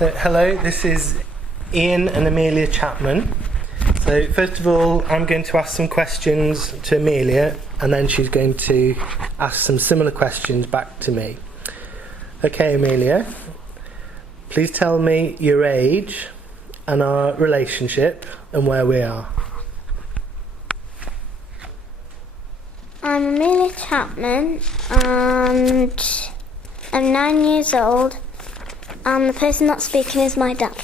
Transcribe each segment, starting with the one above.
Hello, this is Ian and Amelia Chapman. So first of all, I'm going to ask some questions to Amelia, and then she's going to ask some similar questions back to me. Okay, Amelia, please tell me your age and our relationship and where we are. I'm Amelia Chapman and I'm 9 years old, and the person that's speaking is my dad.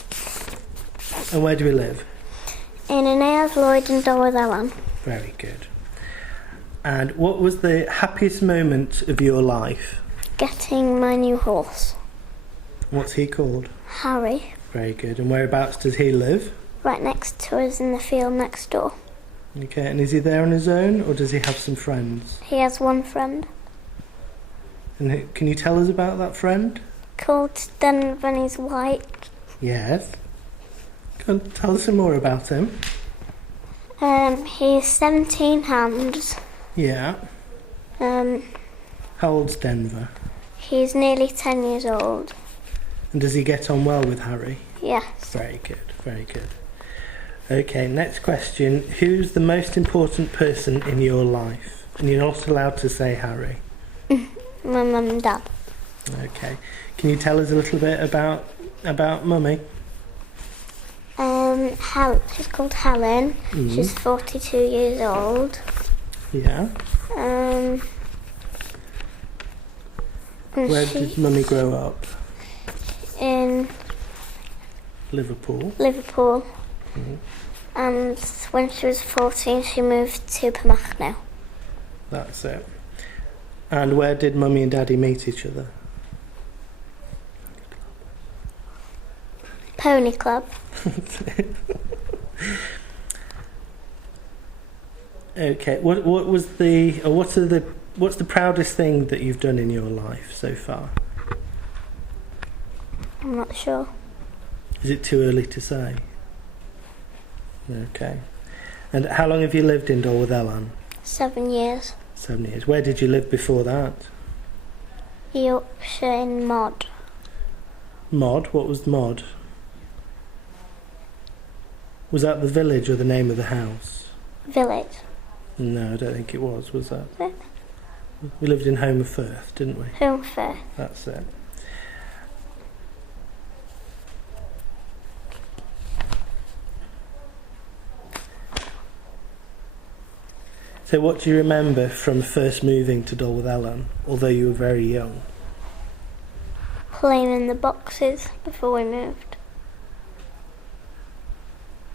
And where do we live? In Dolwyddelan in Dolwyddelan. Very good. And what was the happiest moment of your life? Getting my new horse. What's he called? Harry. Very good. And whereabouts does he live? Right next to us in the field next door. Okay, and is he there on his own, or does he have some friends? He has one friend. And can you tell us about that friend? Called Denver, and he's white. Yes. Can you tell us some more about him? He's 17 hands. Yeah. How old's Denver? He's nearly 10 years old. And does he get on well with Harry? Yes. Very good, very good. Okay, next question. Who's the most important person in your life? And you're not allowed to say Harry. My mum and dad. Okay. Can you tell us a little bit about Mummy? She's called Helen. She's 42 years old. Yeah. Where did Mummy grow up? In Liverpool. And when she was 14, she moved to Pymachno. That's it. And where did Mummy and Daddy meet each other? Pony Club. Okay. What's the proudest thing that you've done in your life so far? I'm not sure. Is it too early to say? Okay. And how long have you lived in Dolwyddelan? 7 years. 7 years. Where did you live before that? Yorkshire in Mod. Mod? What was Mod? Was that the village or the name of the house? Village. No, I don't think it was that? Yeah. We lived in Home of Firth, didn't we? Home Firth. That's it. So what do you remember from first moving to Dolwyddelan, although you were very young? Playing in the boxes before we moved.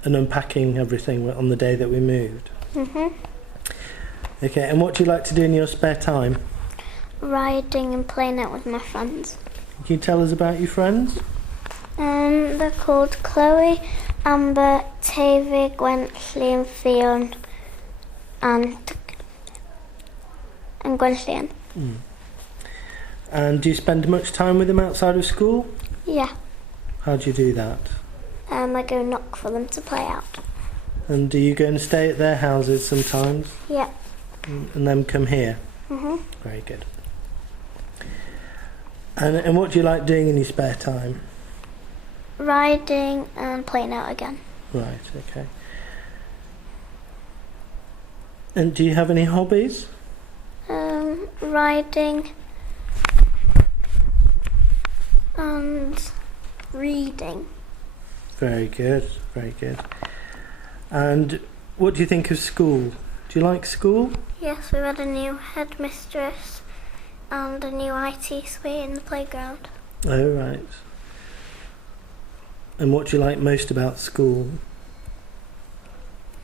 And unpacking everything on the day that we moved? Mhm. Okay, and what do you like to do in your spare time? Riding and playing out with my friends. Can you tell us about your friends? They're called Chloe, Amber, Tavy, Gwenllian, Fionn, and Gwenllian. And do you spend much time with them outside of school? Yeah. How do you do that? I go knock for them to play out. And do you go and stay at their houses sometimes? Yeah. And then come here? Mhm. Very good. And what do you like doing in your spare time? Riding and playing out again. Right, okay. And do you have any hobbies? Riding and reading. Very good, very good. And what do you think of school? Do you like school? Yes, we've had a new headmistress and a new IT suite in the playground. Oh, right. And what do you like most about school?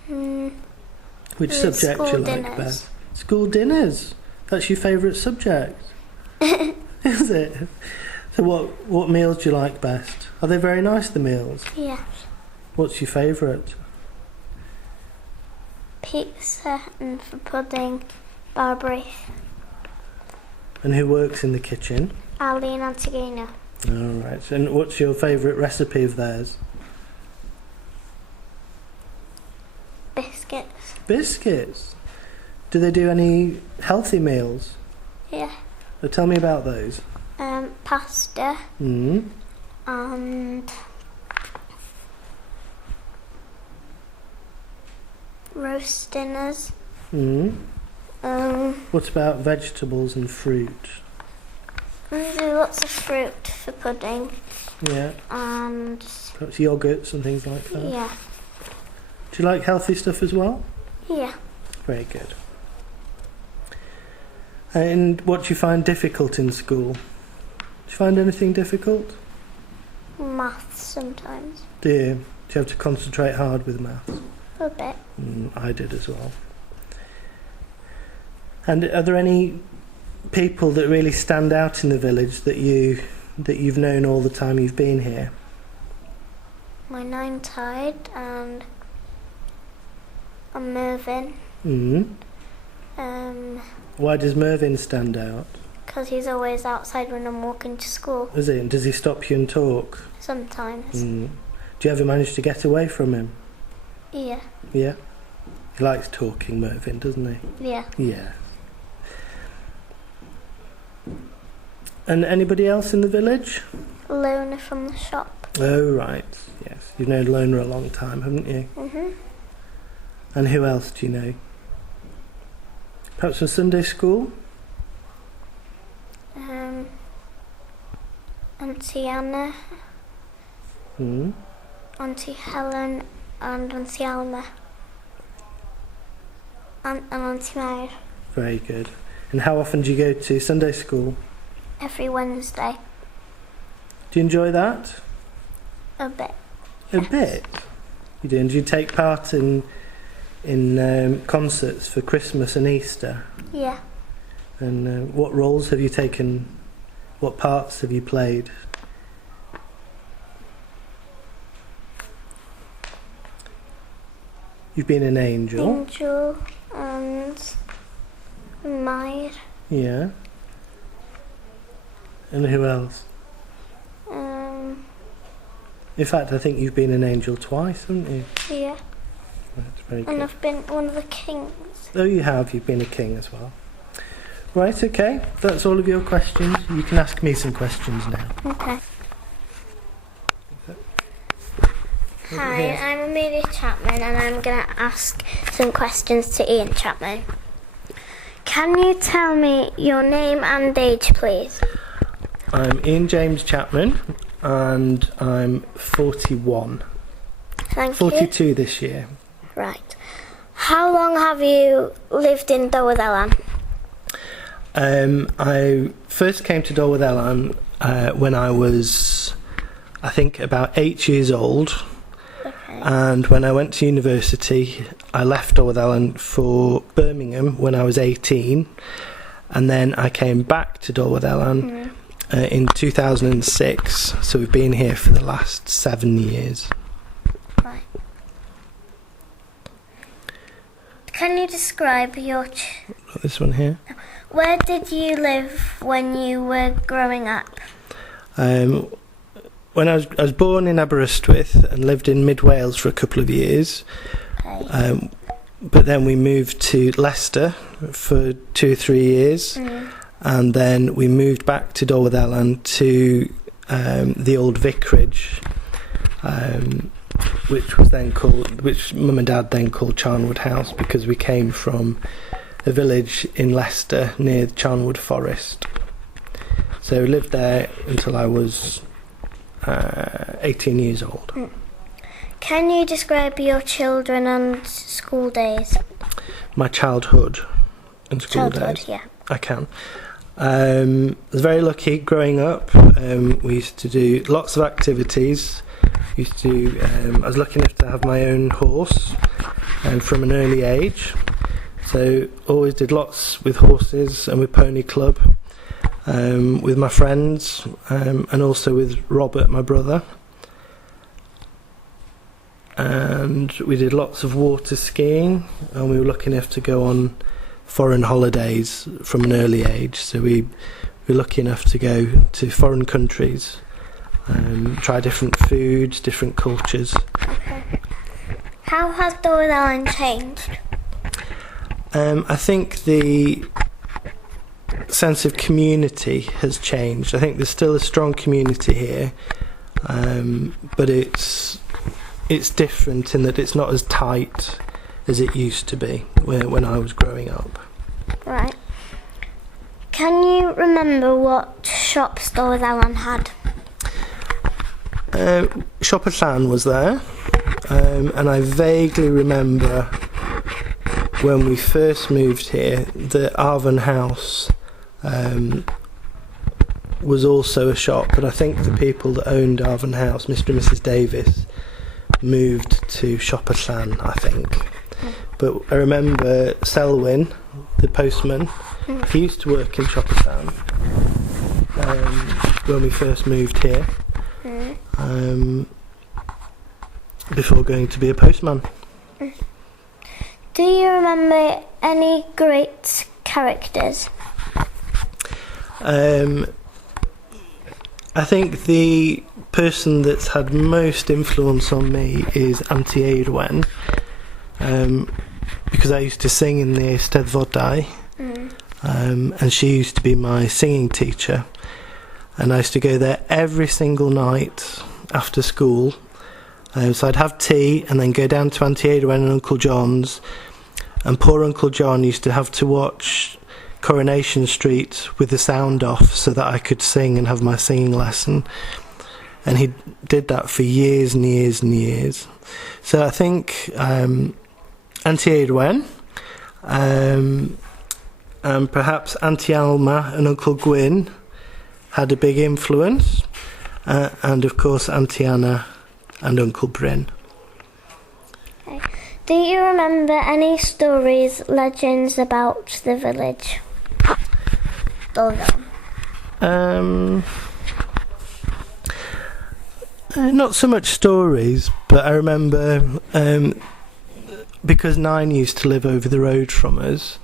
Which subject do you like best? School dinners. That's your favourite subject? Is it? So what meals do you like best? Are they very nice, the meals? Yes. What's your favourite? Pizza and for pudding, Barbary. And who works in the kitchen? Ali and Antigona. All right. And what's your favourite recipe of theirs? Biscuits. Biscuits? Do they do any healthy meals? Yeah. Tell me about those. Pasta. and roast dinners. What about vegetables and fruit? We do lots of fruit for pudding. Yeah. And perhaps yogurts and things like that. yeah. Do you like healthy stuff as well? Yeah. Very good. And what do you find difficult in school? Do you find anything difficult? Maths sometimes. Do you? Do you have to concentrate hard with maths? A bit. I did as well. And are there any people that really stand out in the village that you've known all the time you've been here? My nine tide and Mervyn. Why does Mervyn stand out? Because he's always outside when I'm walking to school. Is he? And does he stop you and talk? Sometimes. Do you ever manage to get away from him? Yeah. Yeah? He likes talking, Mervyn, doesn't he? Yeah. Yeah. And anybody else in the village? Lona from the shop. Oh, right. Yes. You've known Lona a long time, haven't you? And who else do you know? Perhaps from Sunday school? Auntie Anna, Auntie Helen and Auntie Alma. And Auntie Mary. Very good. And how often do you go to Sunday school? Every Wednesday. Do you enjoy that? A bit. A bit? You do. And do you take part in concerts for Christmas and Easter? Yeah. And what roles have you taken? What parts have you played? You've been an angel. Angel and Myre. Yeah. And who else? In fact, I think you've been an angel twice, haven't you? Yeah. That's very good. And I've been one of the kings. Oh, you have. You've been a king as well. Right, okay. That's all of your questions. You can ask me some questions now. Okay. Hi, I'm Amelia Chapman and I'm going to ask some questions to Ian Chapman. Can you tell me your name and age, please? I'm Ian James Chapman and I'm 41. Thank 42 you. this year. Right. How long have you lived in Dolwyddelan? I first came to Dolwyddelan when I was, I think, about 8 years old. Okay. And when I went to university, I left Dolwyddelan for Birmingham when I was 18. And then I came back to Dolwyddelan in 2006. So we've been here for the last 7 years. Right. Can you describe your... This one here. Where did you live when you were growing up? When I was born in Aberystwyth and lived in Mid Wales for a couple of years. Okay. But then we moved to Leicester for 2 or 3 years. And then we moved back to Dolwyddelan to the old vicarage, which Mum and Dad then called Charnwood House, because we came from a village in Leicester near Charnwood Forest. So we lived there until I was 18 years old. Can you describe your children and school days? My childhood and school days. Yeah. I can. I was very lucky growing up. We used to do lots of activities. I was lucky enough to have my own horse from an early age. So always did lots with horses and with pony club, with my friends, and also with Robert, my brother. And we did lots of water skiing, and we were lucky enough to go on foreign holidays from an early age. So we were lucky enough to go to foreign countries, try different foods, different cultures. Okay. How has Dolwyddelan changed? I think the sense of community has changed. I think there's still a strong community here, but it's different in that it's not as tight as it used to be when I was growing up. Right. Can you remember what shops Dolwyddelan had? Dolwyddelan was there, and I vaguely remember when we first moved here that Arvon House was also a shop, but I think the people that owned Arvon House, Mr. and Mrs. Davis, moved to Dolwyddelan, I think. But I remember Selwyn, the postman, he used to work in Dolwyddelan when we first moved here, before going to be a postman. Do you remember any great characters? I think the person that's had most influence on me is Auntie Eirwen, because I used to sing in the Eisteddfodau, and she used to be my singing teacher, and I used to go there every single night after school. So I'd have tea and then go down to Auntie Eirwen and Uncle John's, and poor Uncle John used to have to watch Coronation Street with the sound off so that I could sing and have my singing lesson, and he did that for years and years and years. So I think Auntie Eirwen, and perhaps Auntie Alma and Uncle Gwyn had a big influence, and of course Auntie Anna and Uncle Bryn. Okay. Do you remember any stories, legends about the village? Not so much stories, but I remember because Nine used to live over the road from us,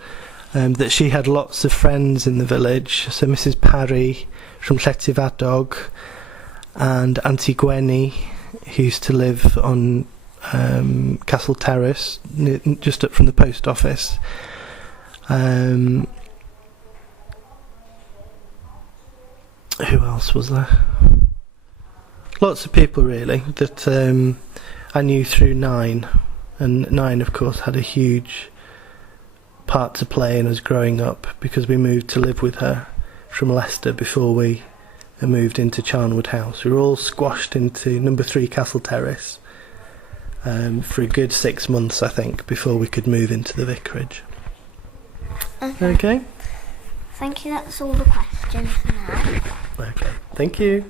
that she had lots of friends in the village. So Mrs. Parry from Llettivadog, and Auntie Gwenny, who used to live on Castle Terrace, just up from the post office. Who else was there? Lots of people really that I knew through Nine, and Nine of course had a huge part to play in us growing up, because we moved to live with her from Leicester before we moved into Charnwood House. We were all squashed into number 3 Castle Terrace for a good 6 months, I think, before we could move into the vicarage. Okay. Thank you, that's all the questions now. Okay, thank you.